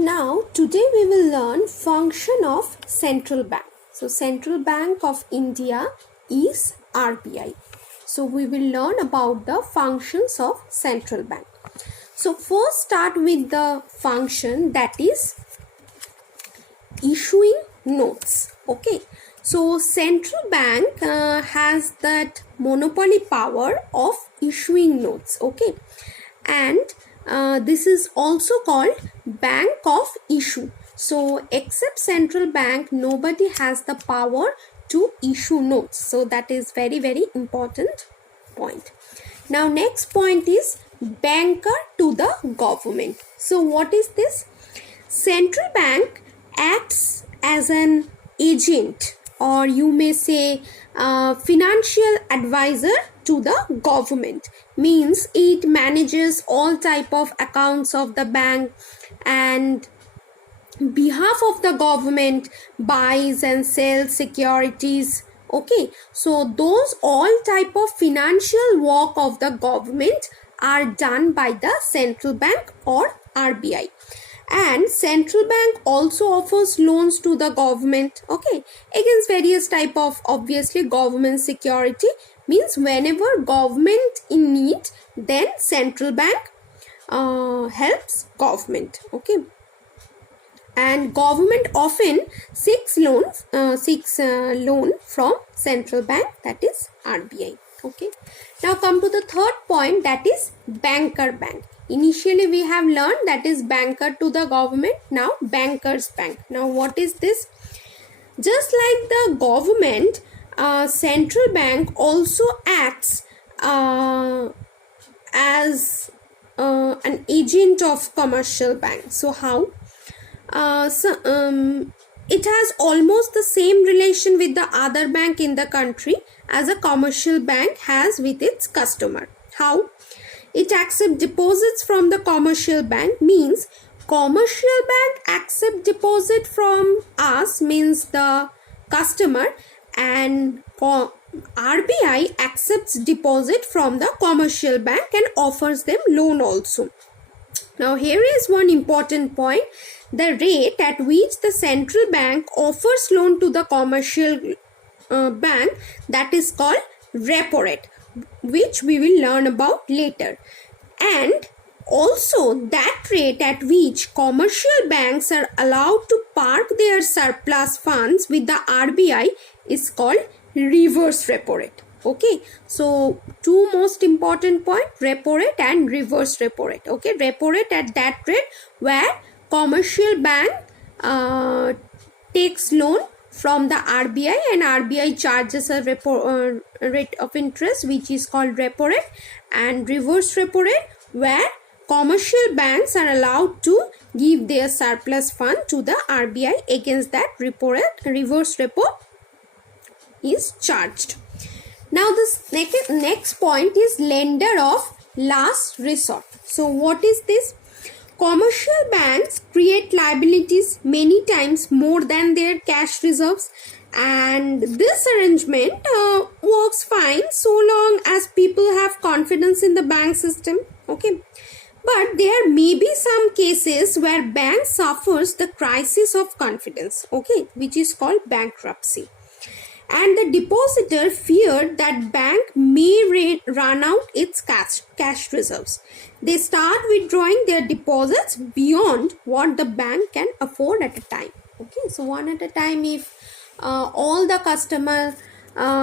Now today we will learn function of central bank. So Central Bank of India is RBI. So we will learn about the functions of central bank. So first start with the function that is issuing notes. Okay. So central bank has that monopoly power of issuing notes. Okay. And this is also called bank of issue. So except central bank, nobody has the power to issue notes. So that is very important point. Now next point is banker to the government. So what is this? Central bank acts as an agent, or you may say financial advisor to the government. Means it manages all type of accounts of the bank and behalf of the government buys and sells securities. Okay, so those all type of financial work of the government are done by the central bank or RBI. And central bank also offers loans to the government, okay, against various type of obviously government security. Means whenever government in need, then central bank helps government. Okay, and government often seeks loan from central bank, that is RBI. Okay, now come to the third point, that is banker bank. Initially we have learned that is banker to the government. Now bankers bank. Now what is this? Just like the government, central bank also acts as an agent of commercial bank. So how? It has almost the same relation with the other bank in the country as a commercial bank has with its customer. How? It accepts deposits from the commercial bank. Means commercial bank accept deposit from us, means the customer, and RBI accepts deposit from the commercial bank and offers them loan also. Now here is one important point. The rate at which the central bank offers loan to the commercial bank, that is called repo rate, which we will learn about later. And also that rate at which commercial banks are allowed to park their surplus funds with the RBI is called reverse repo rate. Okay, so two most important point, repo rate and reverse repo rate. Okay, repo rate at that rate where commercial bank takes loan from the RBI and RBI charges a repo rate of interest, which is called repo rate, and reverse repo rate where commercial banks are allowed to give their surplus fund to the RBI, against that repo rate reverse repo is charged. Now this next point is lender of last resort. So what is this? Commercial banks create liabilities many times more than their cash reserves, and this arrangement works fine so long as people have confidence in the bank system. Okay, but there may be some cases where bank suffers the crisis of confidence, okay, which is called bankruptcy, and the depositor feared that bank may run out its cash reserves. They start withdrawing their deposits beyond what the bank can afford at a time. Okay, so one at a time. If all the customer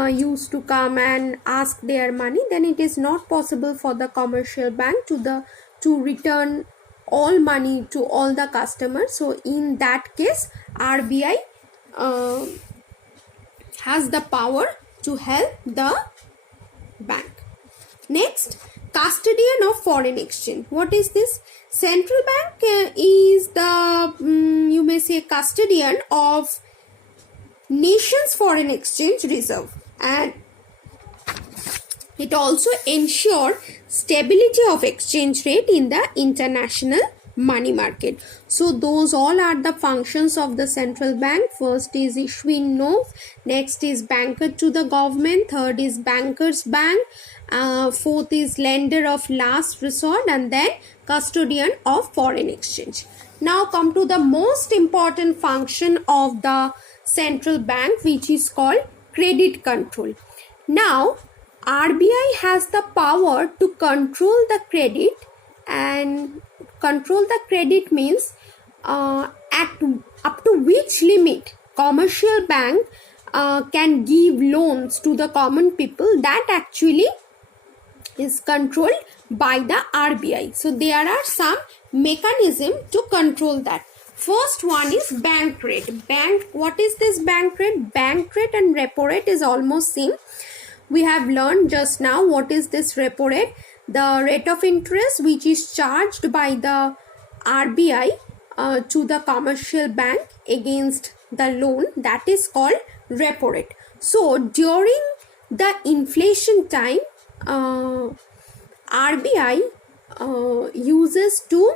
used to come and ask their money, then it is not possible for the commercial bank to return all money to all the customers. So in that case, RBI has the power to help the bank. Next, custodian of foreign exchange. What is this? Central bank is the you may say custodian of nation's foreign exchange reserve, and it also ensures stability of exchange rate in the international money market. So those all are the functions of the central bank. First is issuing notes, next is banker to the government, third is bankers bank, fourth is lender of last resort, and then custodian of foreign exchange. Now come to the most important function of the central bank, which is called credit control. Now RBI has the power to control the credit, and control the credit means at up to which limit commercial bank can give loans to the common people, that actually is controlled by the RBI. So there are some mechanism to control that. First one is bank rate. What is this bank rate? Bank rate and repo rate is almost same. We have learned just now what is this repo rate. The rate of interest which is charged by the RBI to the commercial bank against the loan, that is called repo rate. So during the inflation time, RBI uses to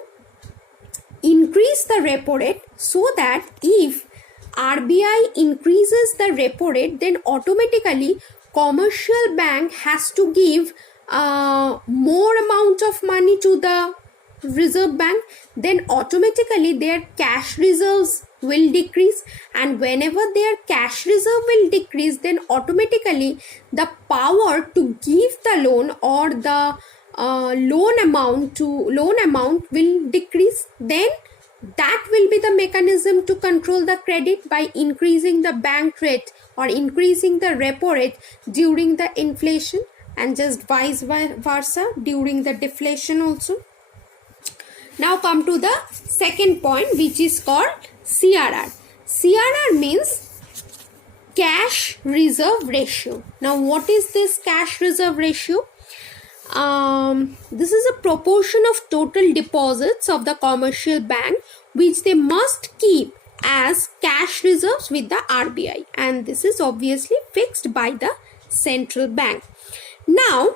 increase the repo rate, so that if RBI increases the repo rate, then automatically commercial bank has to give more amount of money to the reserve bank, then automatically their cash reserves will decrease, and whenever their cash reserve will decrease, then automatically the power to give the loan or the loan amount will decrease. Then that will be the mechanism to control the credit, by increasing the bank rate or increasing the repo rate during the inflation, and just vice versa during the deflation also. Now come to the second point, which is called CRR. CRR means cash reserve ratio. Now what is this cash reserve ratio? This is a proportion of total deposits of the commercial bank which they must keep as cash reserves with the RBI, and this is obviously fixed by the central bank. Now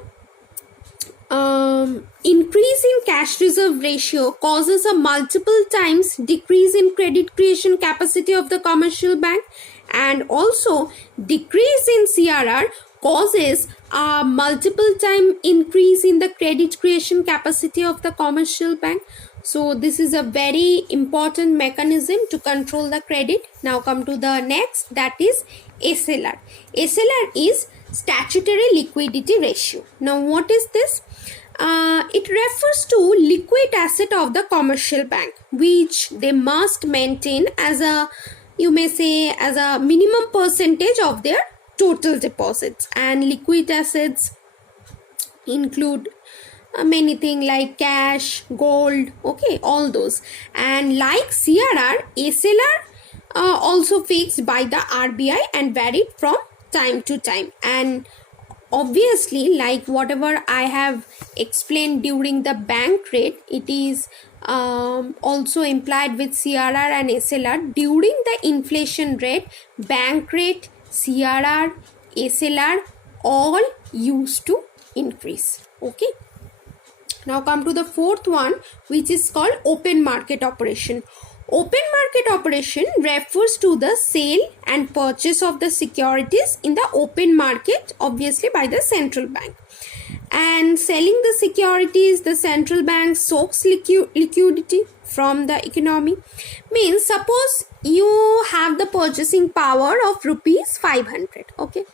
increase in cash reserve ratio causes a multiple times decrease in credit creation capacity of the commercial bank, and also decrease in CRR causes a multiple time increase in the credit creation capacity of the commercial bank. So this is a very important mechanism to control the credit. Now come to the next, that is SLR. SLR is statutory liquidity ratio. Now what is this? It refers to liquid asset of the commercial bank which they must maintain as a, you may say, as a minimum percentage of their total deposits. And liquid assets include many things like cash, gold, okay, all those. And like CRR, SLR also fixed by the RBI and varied from time to time. And obviously, like whatever I have explained during the bank rate, it is also implied with CRR and SLR. During the inflation rate, bank rate, CRR, SLR all used to increase. Okay. Now come to the fourth one, which is called open market operation. Open market operation refers to the sale and purchase of the securities in the open market, obviously by the central bank. And selling the securities, the central bank soaks liquidity from the economy. Means suppose you have the purchasing power of rupees 500. Okay.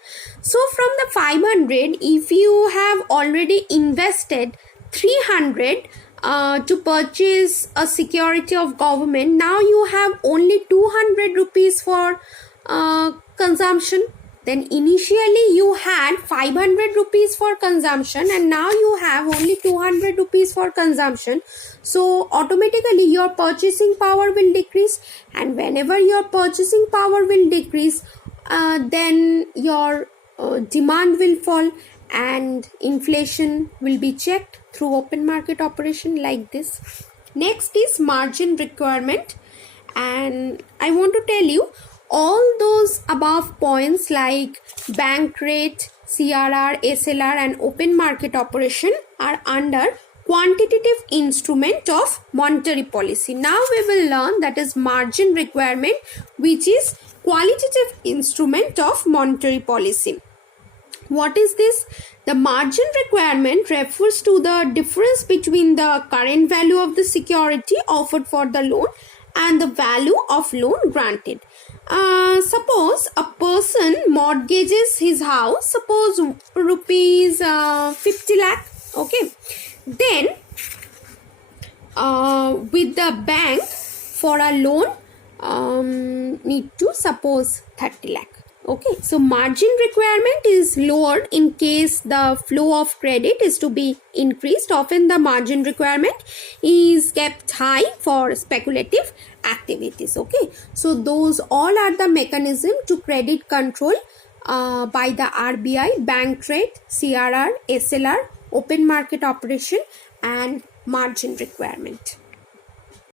So from the 500, if you have already invested 300 to purchase a security of government, now you have only 200 rupees for consumption. Then initially you had 500 rupees for consumption, and now you have only 200 rupees for consumption. So automatically your purchasing power will decrease, and whenever your purchasing power will decrease, then your demand will fall, and inflation will be checked through open market operation like this. Next is margin requirement, and I want to tell you all those above points like bank rate, CRR, SLR and open market operation are under quantitative instrument of monetary policy. Now we will learn that is margin requirement, which is qualitative instrument of monetary policy. What is this? The margin requirement refers to the difference between the current value of the security offered for the loan and the value of loan granted. Suppose a person mortgages his house, suppose rupees 50 lakh, okay. Then with the bank for a loan need to suppose 30 lakh. Okay, so margin requirement is lowered in case the flow of credit is to be increased. Often the margin requirement is kept high for speculative activities. Okay, so those all are the mechanism to credit control by the RBI: bank rate, CRR, SLR, open market operation, and margin requirement.